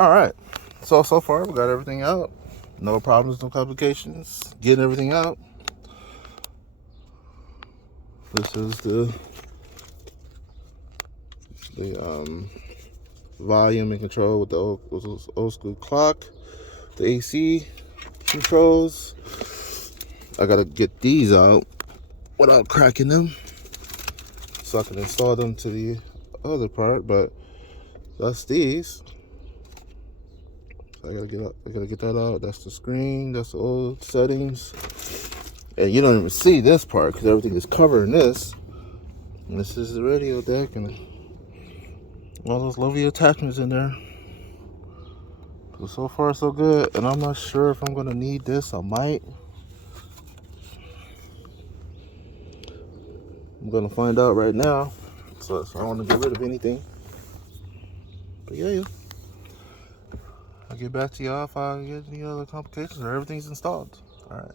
All right, so far we got everything out. No problems, no complications. Getting everything out. This is the volume and control with the old school clock. The AC controls. I gotta get these out without cracking them, so I can install them to the other part. But that's these. I gotta get that out. That's the screen. That's the old settings. And you don't even see this part because everything is covering this. And this is the radio deck and all those lovely attachments in there. So far so good. And I'm not sure if I'm gonna need this. I might. I'm gonna find out right now. So I don't want to get rid of anything. But yeah. I'll get back to y'all if I get any other complications or everything's installed. All right.